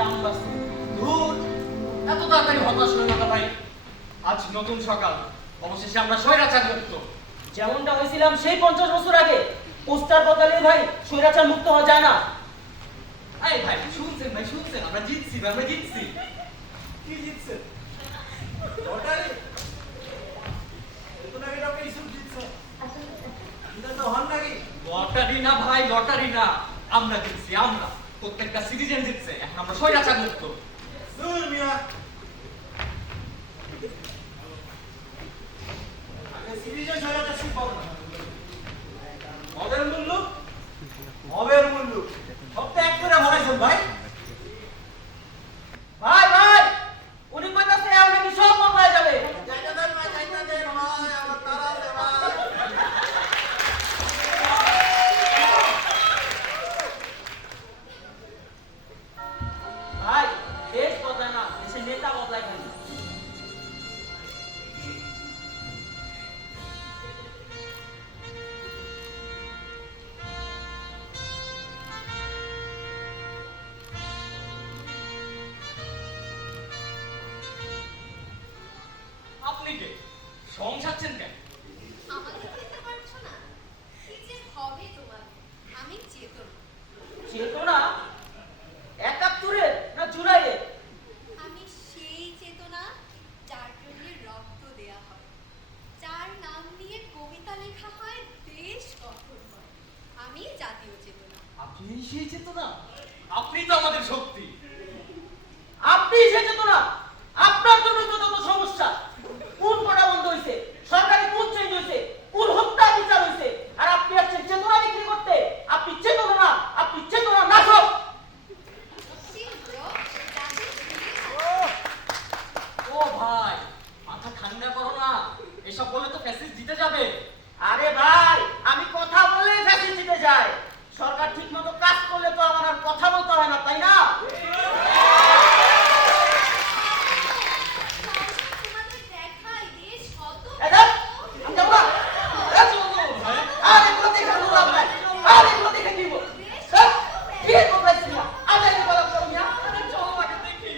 দাম বাড়ছে। ধুর, এত তাড়াতাড়ি হতাশ হয়ে না ভাই। আজ নতুন সকাল, অবশেষে আমরা স্বৈরাচার মুক্ত। যেমনটা হয়েছিলাম সেই 50 বছর আগে, পোস্টার বদলে ভাই স্বৈরাচার মুক্ত হওয়া যায় না। এই ভাই শুনছেন, ভাই শুনছেন, আমরা জিতছি ভাই, আমরা জিতছি। কি জিতছে? লটারি? এত নাকি টাকা ইস্যু জিতছে? এটা তো হন নাকি? লটারি না ভাই, লটারি না, আমরা জিতছি। আমরা প্রত্যেকটা সিটিজেন জিতছে। এখন আমরা স্বৈরাচার মুক্ত। দূর মিয়া। আগে সিরিজে ছড়াটা শিখব না। মবের মূল্য? মবের মূল্য। সবটা এক করে ভরাইছেন ভাই। ভাই ভাই, উনি কইতাছে আমরা কি সব বদলায় যাবে। যাইতে দেন ভাই, যাইতে দেন ভাই, আমার তারা আছে ভাই। ভাই দেশ বদলায় না, দেশের নেতা বদলায় খালি। আপনি কে? সংসাচ্ছেন কেন? আমাকে খেতে পারছো না? কি যে হবে তোমার? আমি চেতন। চেতনা একাত্তরের না জুলাইয়ের? আমি সেই চেতনা যার জন্য রক্ত দেয়া হয়, যার নাম নিয়ে কবিতা লেখা হয়, দেশ গঠন হয়। আমি জাতীয় চেতনা। আপনি সেই চেতনা? আপনি তো আমাদের শক্তি। আপনি সে চেতনা। আপনার জন্য তো যত সমস্যা। কোন কটা বন্ধ হয়েছে, সরকারি কোন চেঞ্জ হয়েছে, কোন হত্যা বিচার হয়েছে, আর আপনি আসছেন চেতনা বিক্রি করতে। আপনি চেতনা না, আপনি চেতনা নাশক। শীঘ্র জাতি ফিরে ও ভাই, মাথা ঠান্ডা করো না। এসব বলে তো ফ্যাসিস্ট জিতে যাবে। আরে ভাই, আমি কথা বললেই ফ্যাসিস্ট জিতে যায়। সরকার ঠিকমতো কাজ করলে তো আমার আর কথা বলতে হয় না, তাই না? তোমাদের দেখায় দেশ শত এটা আমি যাবো না। আর এগুলো দেখে বললাম না, আর এগুলো দেখে কি বল? কি বলতেছি না, আজ এগুলো বলা করো না। আরে চলো আগে দেখি।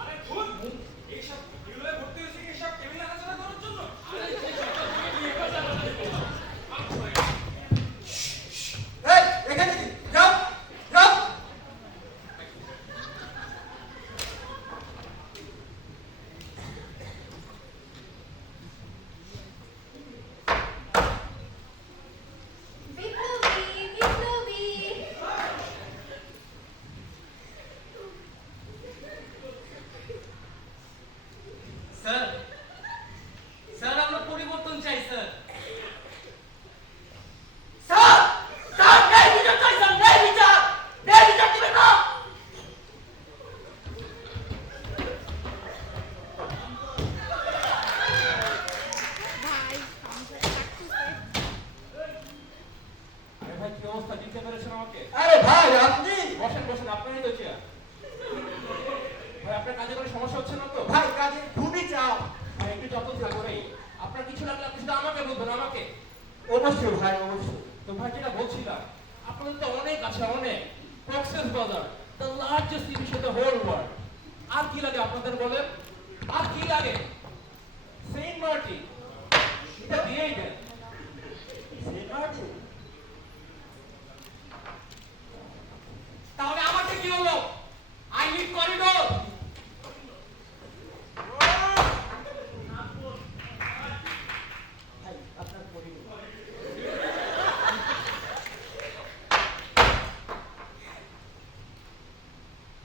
আরে ধুর, এইসব এগুলো ভর্তি হয়েছে কি সব টেবিল আলোচনা করার জন্য? এই, এখানে কি? যাও, যাও। বিপ্লবী বিপ্লবী। স্যার, স্যার আমরা পরিবর্তন চাই স্যার। স্যার, স্যার ন্যায় বিচার চাইছেন, ন্যায় বিচার। ন্যায় বিচার দিবেন না। আরে ভাই কি অবস্থা, চিনতে পেরেছেন আমাকে? আরে ভাই, আপনি? বসেন বসেন, আপনারই তো চেয়ার। ভাই আপনার কাজে কোনো সমস্যা হচ্ছে না তো? ভাই, কাজে খুবই চাপ। ভাই একটু যত্ন থাকো রে। আপনার কিছু লাগলে আপনি শুধু আমাকে বলবেন, আমাকে। অবশ্যই ভাই, অবশ্যই। তো ভাই যেটা বলছিলাম, আপনাদের তো অনেক আছে, অনেক। Cox's Bazar, the largest sea beach in the whole world. আর কি লাগে আপনাদের বলেন? আর কি লাগে? সেন্ট মার্টিন, এটা দিয়েই দেন। Saint Martin? তাহলে আমাকে কি হলো? I need corridor. ভাই, আপনার পরিবার।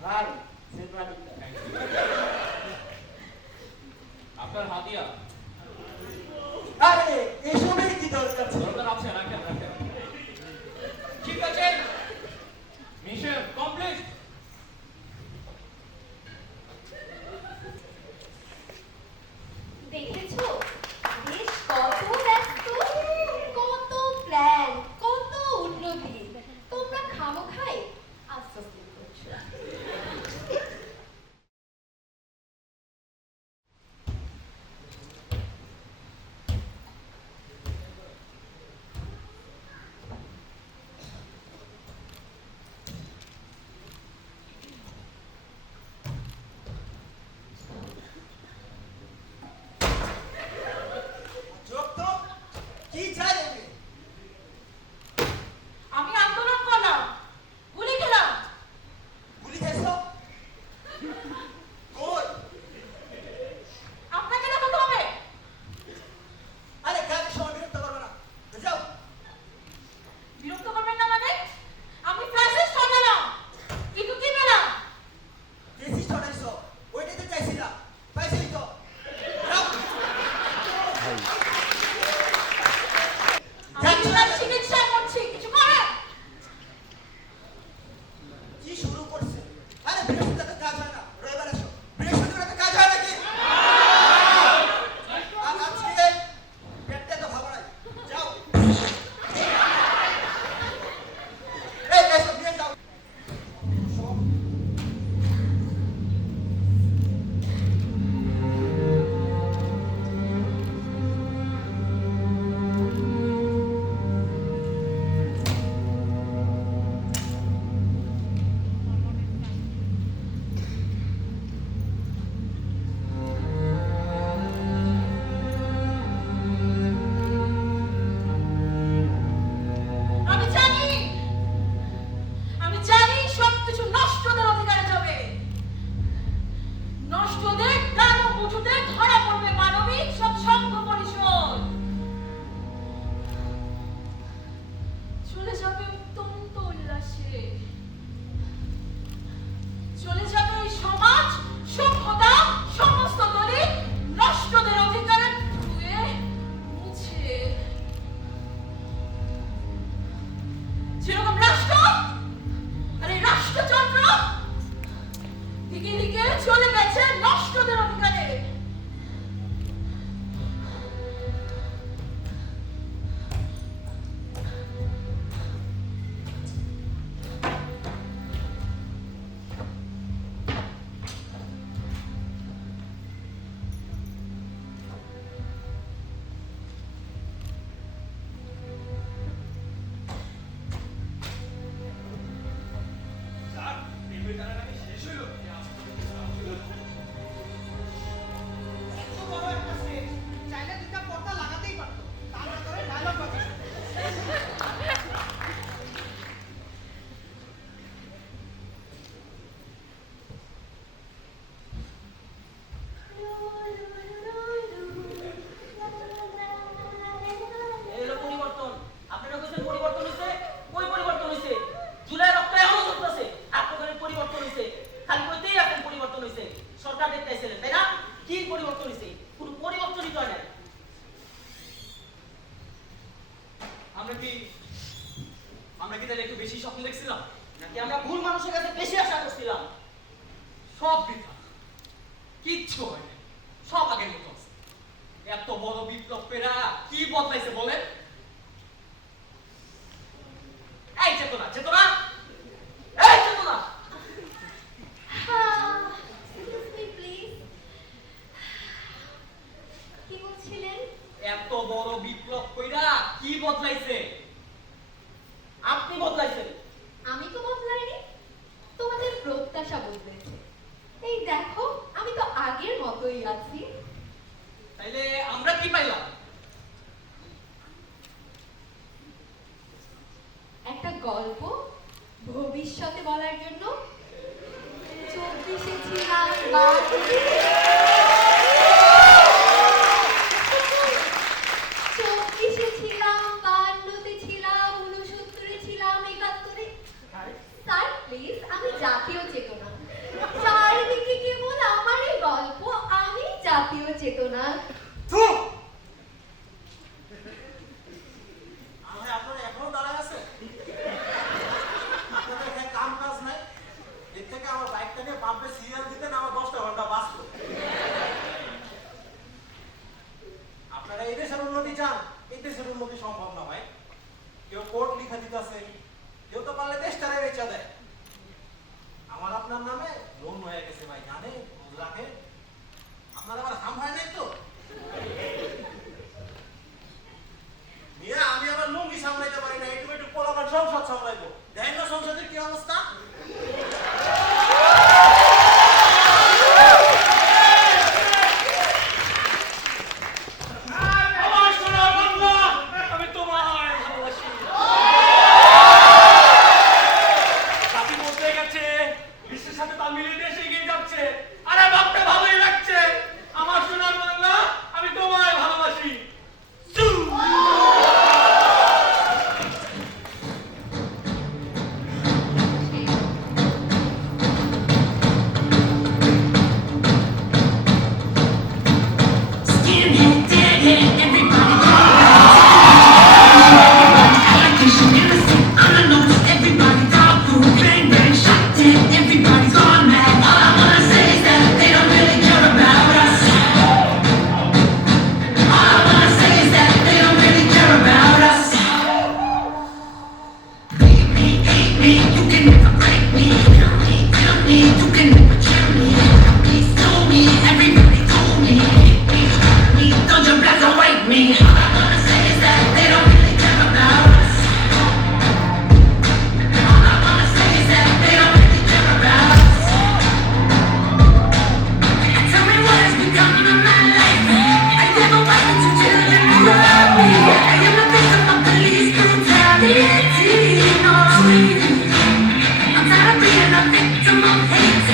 ভাই, সেন্ট মার্টিনটা। আপনার হাতিয়া আরে, এসবের কি দরকার ছিল? দরকার আছে, রাখেন রাখেন। দিকে দিকে চলে গেছে নষ্টদের অধিকারে। স্যার টেবিল টানা নাকি শেষ হইল এত বড় একটা স্টেজ, চাইলে দুটো পর্দা লাগাতেই পারতো, তার ভেতরে ডায়লগ বাজে। এলো পরিবর্তন। আপনারা কইছেন পরিবর্তন হইছে, কই পরিবর্তন হইছে? জুলাই রক্ত এখনো ঝরতাছে, আপনাদের পরিবর্তন হইছে। খালি কইতেই আছেন পরিবর্তন হইছে। সরকার দেখতেছিলেন, তাই না? কি পরিবর্তন হইছে? কোনো পরিবর্তনই তো হয় না। আমরা কি তাহলে একটু বেশি স্বপ্ন দেখছিলাম? নাকি আমরা ভুল মানুষের কাছে বেশি আশা করছিলাম? সব বৃথা, কিচ্ছু হয় না, সব আগের মতো আছে। এত বড় বিপ্লবেরা কি বদলাইছে বলেন? এই চেতনা, চেতনা, এই চেতনা! Excuse me, please. কি বলছিলেন? এত বড় বিপ্লব কইরা কি বদলাইছে? আপনি বদলাইছেন। আমি তো বদলাইনি, তোমাদের প্রত্যাশা বদলেছে। এই দেখো, আমি তো আগের মতোই আছি। তাইলে আমরা কি পাইলাম? একটা গল্প ভবিষ্যতে বলার জন্য। 24-এ ছিলাম, 24-এ ছিলাম, 52-তে ছিলাম, 69-এ ছিলাম, 71-এ। স্যার প্লিজ, আমি জাতীয় চেতনা। চারিদিকে কেবল আমারই গল্প, আমি জাতীয় চেতনা। আমার আপনারা এখনো দাঁড়ায় আছে আপনাদের এখানে কাম কাজ নাই এর থেকে আমার বাইকটা নিয়ে পাম্পে সিরিয়াল দিতেন আমার 10টা ঘন্টা বাঁচতো আপনারা এই দেশের উন্নতি চান এই দেশের উন্নতি সম্ভব না ভাই কেউ কোর্ট লিখা দিতেছে কেউ তো পারলে দেশটারে বেচা দেয় আমার আপনার নামে লোন হয়ে গেছে ভাই জানে খোঁজ রাখে আপনার আবার হাম হয় নাই তো মিয়া আমি আবার লুঙ্গি সামলাইতে পারি না একটু একটু পোলাপান সংসদ সামলাইবো দেখেন না সংসদের কি অবস্থা আমার সোনার বাংলা, আমি তোমায় ভালোবাসি। জাতি বদলে গেছে, বিশ্বের সাথে তাল মিলিয়ে দেশ এগিয়ে যাচ্ছে। আরে ভাবতে ভালোই লাগছে। আমার সোনার বাংলা, আমি তোমায় ভালোবাসি। জু! Skinhead, deadhead, everybody allocation innocent, unannounced, everybody dog food, bang bang, shot dead, everybody's gone mad. All I wanna say is that they don't really care about us. All I wanna say is that they don't really care about us. Hate me, you can never break me. Feel me, you can never chill me. Please know me, everybody told me. Don't you black or white me. All I wanna say is that they don't really care about us. All I wanna say is that they don't really care about us. Tell me what has become of my life. I never wanted to children who love me. I am a victim of police brutality. No, I'm tired of being a victim of hate.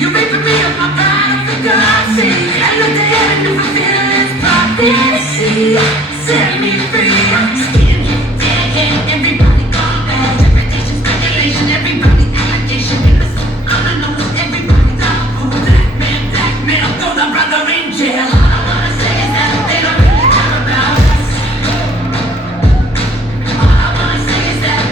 You raping me of my pride, for God's sake. I look to heaven to fulfill His prophecy. Set me free. Skinhead, deadhead, everybody gone bad. Reputation, speculation, everybody allegation. Innocent, unannounced, everybody dog food. Black man, throw the brother in jail. All I wanna say is that they don't really care about us. All I wanna say is that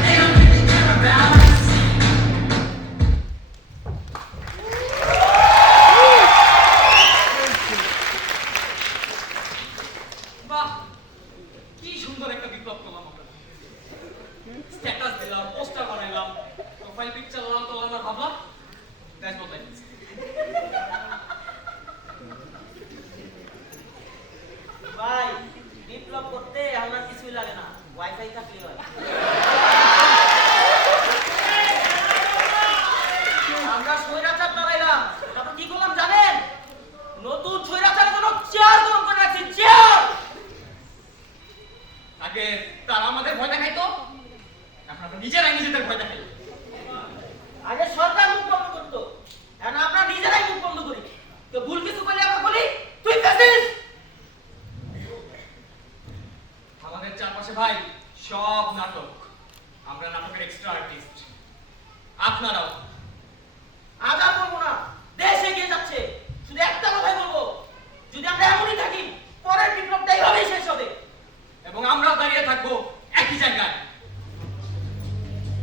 আগে তারা আমাদের ভয় দেখাইতো, এখন আমরা নিজেরাই নিজেদের ভয় দেখাই। আগে সরকার মুখ